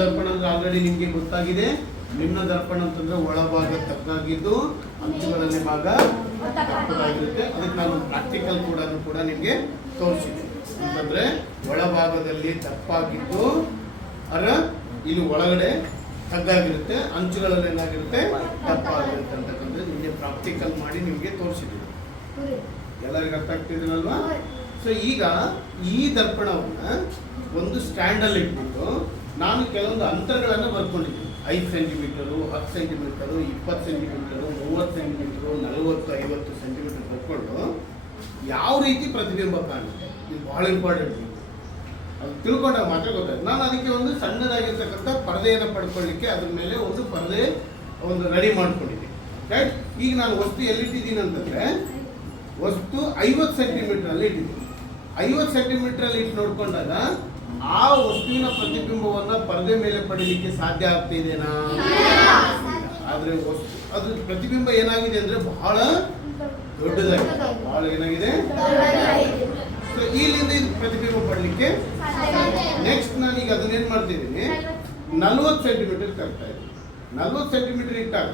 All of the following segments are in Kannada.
ದರ್ಪಣ ಅಂದ್ರೆ ಆಲ್ರೆಡಿ ನಿಮ್ಗೆ ಗೊತ್ತಾಗಿದೆ. ನಿಮ್ನ ದರ್ಪಣ ಅಂತಂದ್ರೆ ಒಳಭಾಗ ತಗ್ಗಾಗಿದ್ದು ಅಂಚುಗಳಲ್ಲಿ ಭಾಗ ತಪ್ಪದಾಗಿರುತ್ತೆ. ಅದಕ್ಕೆ ನಾನು ಪ್ರಾಕ್ಟಿಕಲ್ ಕೂಡ ನಿಮ್ಗೆ ತೋರಿಸಿದೆ. ಅಂತಂದ್ರೆ ಒಳಭಾಗದಲ್ಲಿ ದಪ್ಪಾಗಿದ್ದು ಇಲ್ಲಿ ಒಳಗಡೆ ತಗ್ಗಾಗಿರುತ್ತೆ, ಅಂಚುಗಳಲ್ಲಿ ಏನಾಗಿರುತ್ತೆ ದಪ್ಪಾಗಿರುತ್ತೆ ಅಂತಕ್ಕಂಥದ್ದು ನಿಮಗೆ ಪ್ರಾಕ್ಟಿಕಲ್ ಮಾಡಿ ನಿಮ್ಗೆ ತೋರಿಸಿದ್ದೀನಿ. ಎಲ್ಲರಿಗೂ ಅರ್ಥ ಆಗ್ತಿದ್ದೀನಲ್ವಾ? ಸೊ ಈಗ ಈ ದರ್ಪಣವನ್ನ ಒಂದು ಸ್ಟ್ಯಾಂಡಲ್ಲಿ ಇಟ್ಬಿಟ್ಟು ನಾನು ಕೆಲವೊಂದು ಅಂತರಗಳನ್ನು ಬರ್ಕೊಂಡಿದ್ದೀನಿ. 5 centimetre, 10 centimetre, 20 centimetre, 30 centimetre, 40, 50 centimetre ಬರ್ಕೊಂಡು ಯಾವ ರೀತಿ ಪ್ರತಿಬಿಂಬ ಕಾಣುತ್ತೆ, ಇದು ಬಹಳ ಇಂಪಾರ್ಟೆಂಟ್. ಅದು ತಿಳ್ಕೊಂಡಾಗ ಮಾತ್ರ ಗೊತ್ತಾಯ್ತು. ನಾನು ಅದಕ್ಕೆ ಒಂದು ಸಣ್ಣದಾಗಿರ್ತಕ್ಕಂಥ ಪರದೆಯನ್ನು ಪಡ್ಕೊಳ್ಳಿಕ್ಕೆ ಅದ್ರ ಮೇಲೆ ಒಂದು ಪರದೆ ರೆಡಿ ಮಾಡ್ಕೊಂಡಿದ್ದೀನಿ. ರೈಟ್? ಈಗ ನಾನು ವಸ್ತು ಎಲ್ಲಿಟ್ಟಿದ್ದೀನಿ ಅಂತಂದ್ರೆ ವಸ್ತು 50 ಸೆಂಟಿಮೀಟರ್ ಇಟ್ಟಿದ್ದೀನಿ. 50 ಸೆಂಟಿಮೀಟರ್ ಇಟ್ಟು ನೋಡ್ಕೊಂಡಾಗ ಆ ವಸ್ತುವಿನ ಪ್ರತಿಬಿಂಬವನ್ನ ಪರದೆ ಮೇಲೆ ಪಡೀಲಿಕ್ಕೆ ಸಾಧ್ಯ ಆಗ್ತಿದೆನಾ? ಆದ್ರೆ ವಸ್ತು ಅದ್ರ ಪ್ರತಿಬಿಂಬ ಏನಾಗಿದೆ ಅಂದ್ರೆ ಬಹಳ ದೊಡ್ಡದಾಗಿದೆ, ಬಹಳ ಏನಾಗಿದೆ. ಇಲ್ಲಿಂದ ಇದು ಪ್ರತಿಬಿಂಬ ಪಡಲಿಕ್ಕೆ ನೆಕ್ಸ್ಟ್ ನಾನೀಗ ಅದನ್ನೇನ್ ಮಾಡ್ತಿದ್ದೀನಿ, 40 ಸೆಂಟಿಮೀಟರ್ ತರ್ತಾ ಇದ್ದೀನಿ. 40 ಸೆಂಟಿಮೀಟರ್ ಇಟ್ಟಾಗ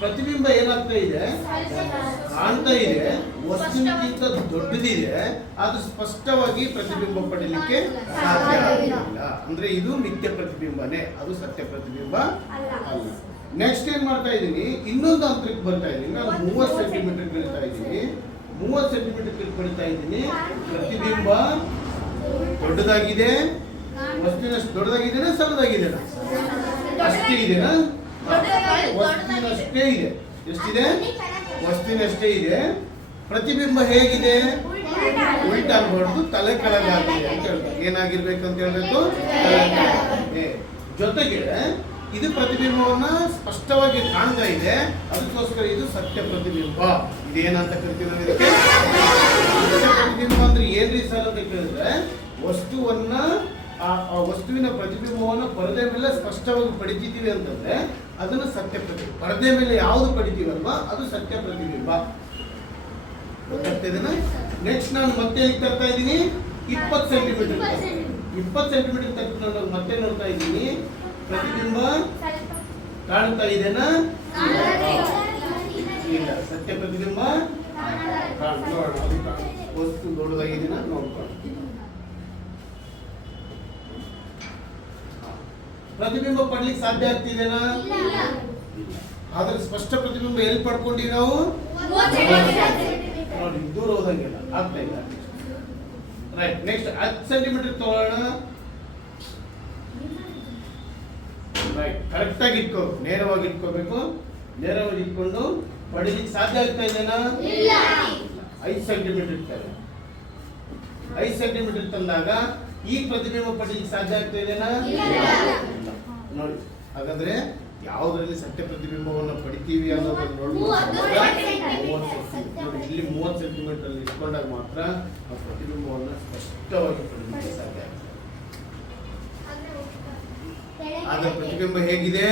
ಪ್ರತಿಬಿಂಬ ಏನಾಗ್ತಾ ಇದೆ, ಕಾಣ್ತಾ ಇದೆ, ವಸ್ತುವಿಗಿಂತ ದೊಡ್ಡದಿದೆ, ಅದು ಸ್ಪಷ್ಟವಾಗಿ ಪ್ರತಿಬಿಂಬ ಪಡಲಿಕ್ಕೆ ಸಾಧ್ಯ ಆಗಿಲ್ಲ. ಅಂದ್ರೆ ಇದು ಮಿಥ್ಯ ಪ್ರತಿಬಿಂಬನೇ, ಅದು ಸತ್ಯ ಪ್ರತಿಬಿಂಬ ಅಲ್ಲ. ನೆಕ್ಸ್ಟ್ ಏನ್ ಮಾಡ್ತಾ ಇದ್ದೀನಿ, ಇನ್ನೊಂದು ಅಂತರಕ್ಕೆ ಬರ್ತಾ ಇದ್ದೀನಿ. ನಾನು 30 ಸೆಂಟಿಮೀಟರ್ ಕಳಿತಾ ಇದ್ದೀನಿ. 30 ಸೆಂಟಿಮೀಟರ್ ಕಳಿತಾ ಇದ್ದೀನಿ. ಪ್ರತಿಬಿಂಬ ದೊಡ್ಡದಾಗಿದೆ, ವಸ್ತುವಿನಷ್ಟು ದೊಡ್ಡದಾಗಿದೆನಾ ಸಣ್ಣದಾಗಿದೆನಾ? ಅಷ್ಟೇ ಇದೆನಾ? ವಸ್ತುವಿನಷ್ಟೇ ಇದೆ. ಎಷ್ಟಿದೆ? ವಸ್ತುವಿನಷ್ಟೇ ಇದೆ. ಪ್ರತಿಬಿಂಬ ಹೇಗಿದೆ? ಉಲ್ಟಾಗಬಾರ್ದು, ತಲೆ ಕೆಳಗಾಗಿದೆ ಅಂತ ಹೇಳ್ತಾರೆ. ಏನಾಗಿರ್ಬೇಕು ಅಂತ ಹೇಳ್ಬೇಕು? ಜೊತೆಗೆ ಇದು ಪ್ರತಿಬಿಂಬವನ್ನ ಸ್ಪಷ್ಟವಾಗಿ ಕಾಣ್ತಾ ಇದೆ, ಅದಕ್ಕೋಸ್ಕರ ಇದು ಸತ್ಯ ಪ್ರತಿಬಿಂಬ. ಇದೇನಂತ ಕರಿತೀವಿ ನಾವು ಇದಕ್ಕೆ? ಸತ್ಯ ಪ್ರತಿಬಿಂಬ ಅಂದ್ರೆ ಏನ್ರಿ ಸರ್ ಅಂತ ಕೇಳಿದ್ರೆ, ವಸ್ತುವನ್ನ ಆ ವಸ್ತುವಿನ ಪ್ರತಿಬಿಂಬವನ್ನು ಪರದೆ ಮೇಲೆ ಸ್ಪಷ್ಟವಾಗಿ ಪಡಿತಿದ್ದೀವಿ ಅಂತಂದ್ರೆ ಅದನ್ನು ಸತ್ಯ ಪ್ರತಿಬಿಂಬ. ಪರದೆ ಮೇಲೆ ಯಾವುದು ಪಡಿತೀವಲ್ವಾ ಅದು ಸತ್ಯ ಪ್ರತಿಬಿಂಬ. ಗೊತ್ತಾಗ್ತಿದೆನಾ? ನೆಕ್ಸ್ಟ್ ನಾನು ಮತ್ತೆ ಎಲ್ಲಿ ತರ್ತಾ ಇದ್ದೀನಿ, 20 ಸೆಂಟಿಮೀಟರ್. 20 ಸೆಂಟಿಮೀಟರ್ ತಕ್ಕ ನಾನು ಮತ್ತೆ ನೋಡ್ತಾ ಇದ್ದೀನಿ. ಪ್ರತಿಬಿಂಬ ಕಾಣ್ತಾ ಇದೆನಾ? ಇಲ್ಲ, ಸತ್ಯ ಪ್ರತಿಬಿಂಬ ನೋಡೋಣ. ವಸ್ತು ದೊಡ್ಡದಾಗಿದೆನಾ ನೋಡ್ಕೊಂಡು. ಪ್ರತಿಬಿಂಬ ಪಡ್ಲಿಕ್ಕೆ ಸಾಧ್ಯ ಆಗ್ತಿದೆನಾ? ಆದ್ರೆ ಸ್ಪಷ್ಟ ಪ್ರತಿಬಿಂಬ ಎಲ್ಲಿ ಪಡ್ಕೊಂಡಿ ನಾವು? ನೋಡಿ, ದೂರ ಹೋದಂಗಿಲ್ಲ, ಆಗ್ತಾ ಇಲ್ಲ. ರೈಟ್. ನೆಕ್ಸ್ಟ್ 10 ಸೆಂಟಿಮೀಟರ್ ತಗೊಳ್ಳೋಣ. ರೈಟ್, ಕರೆಕ್ಟ್ ಆಗಿ ಇಟ್ಕೋ, ನೇರವಾಗಿ ಇಟ್ಕೋಬೇಕು. ನೇರವಾಗಿ ಇಟ್ಕೊಂಡು ಪಡಿಲಿಕ್ಕೆ ಸಾಧ್ಯ ಆಗ್ತಾ ಇದೆನಾ? 5 ಸೆಂಟಿಮೀಟರ್ ಇರ್ತಾರೆ. 5 ಸೆಂಟಿಮೀಟರ್ ತಂದಾಗ ಈ ಪ್ರತಿಬಿಂಬ ಪಡಿಲಿಕ್ಕೆ ಸಾಧ್ಯ ಆಗ್ತಾ ಇದೆನಾ? ನೋಡಿ, ಹಾಗಾದ್ರೆ ಯಾವುದರಲ್ಲಿ ಸತ್ಯ ಪ್ರತಿಬಿಂಬವನ್ನು ಪಡಿತೀವಿ ಅನ್ನೋದನ್ನು ನೋಡ್ಬೋದು. ನೋಡಿ, ಇಲ್ಲಿ 30 ಸೆಂಟಿಮೀಟರ್ ಅಲ್ಲಿ ಇಟ್ಕೊಂಡಾಗ ಮಾತ್ರ ಆ ಪ್ರತಿಬಿಂಬವನ್ನು ಸ್ಪಷ್ಟವಾಗಿ ಪಡಲಿಕ್ಕೆ ಸಾಧ್ಯ ಆಗ್ತದೆ. ಆದ್ರೆ ಪ್ರತಿಬಿಂಬ ಹೇಗಿದೆ?